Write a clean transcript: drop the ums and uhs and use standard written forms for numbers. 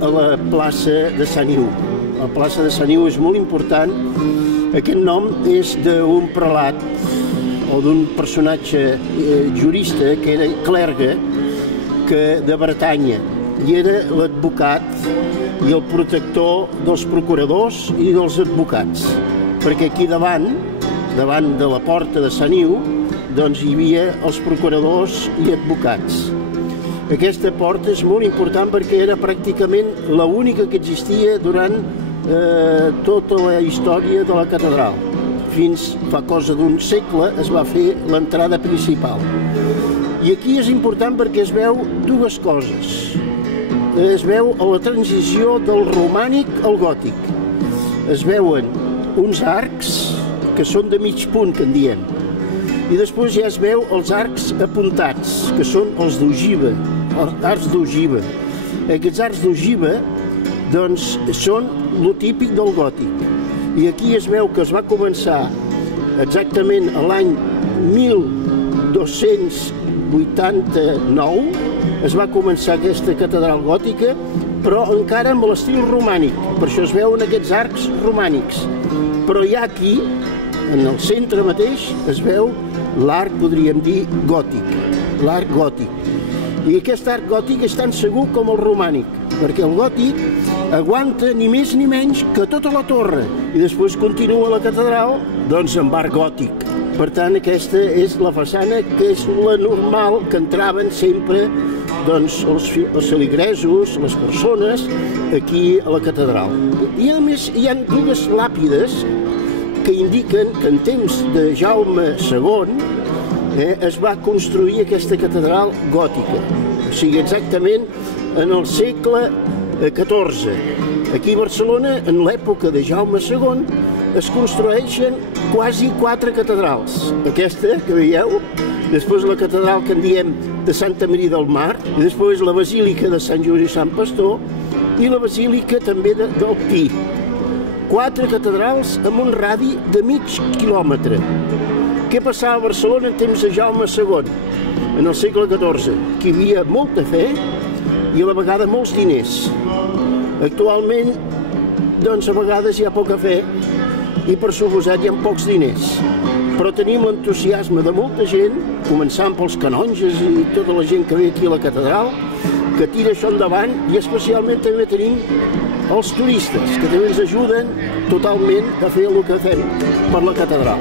a la plaça de Sant Iu. La plaça de Sant Iu és molt important. Aquest nom és d'un prelat o d'un personatge jurista que era clergue de Bretanya i era l'advocat i el protector dels procuradors i dels advocats, perquè aquí davant de la porta de Sant Iu doncs hi havia els procuradors i advocats. Aquesta porta és molt important perquè era pràcticament l'única que existia durant tota la història de la catedral. Fins fa cosa d'un segle es va fer l'entrada principal. I aquí és important perquè es veu dues coses. Es veu a la transició del romànic al gòtic. Es veuen uns arcs que són de mig punt, que en diem. I després ja es veu els arcs apuntats, que són els d'ogiva, els arcs d'ogiva. Aquests arcs d'ogiva doncs, són el típic del gòtic. I aquí es veu que es va començar exactament a l'any 1289, es va començar aquesta catedral gòtica, però encara amb l'estil romànic. Per això es veuen aquests arcs romànics. Però ja aquí, en el centre mateix, es veu l'arc, podríem dir, gòtic, l'arc gòtic. I aquest arc gòtic és tan segur com el romànic, perquè el gòtic aguanta ni més ni menys que tota la torre i després continua la catedral doncs amb arc gòtic. Per tant, aquesta és la façana que és la normal que entraven sempre doncs, els feligresos, les persones, aquí a la catedral. I a més hi ha dues làpides que indiquen que en temps de Jaume II es va construir aquesta catedral gòtica, o sigui, exactament en el segle XIV. Aquí a Barcelona, en l'època de Jaume II, es construeixen quasi 4 catedrals. Aquesta, que veieu, després la catedral que en diem de Santa Maria del Mar, i després la basílica de Sant Joan i Sant Pastor, i la basílica també del Pi. 4 catedrals amb un radi de mig quilòmetre. Què passava a Barcelona en temps de Jaume II, en el segle XIV? Que hi havia molta fe i a la vegada molts diners. Actualment, doncs, a vegades hi ha poca fe i per suposat hi ha pocs diners. Però tenim l'entusiasme de molta gent, començant pels canonges i tota la gent que ve aquí a la catedral, que tira això endavant, i especialment també tenim els turistes, que també ens ajuden totalment a fer el que fem per la catedral.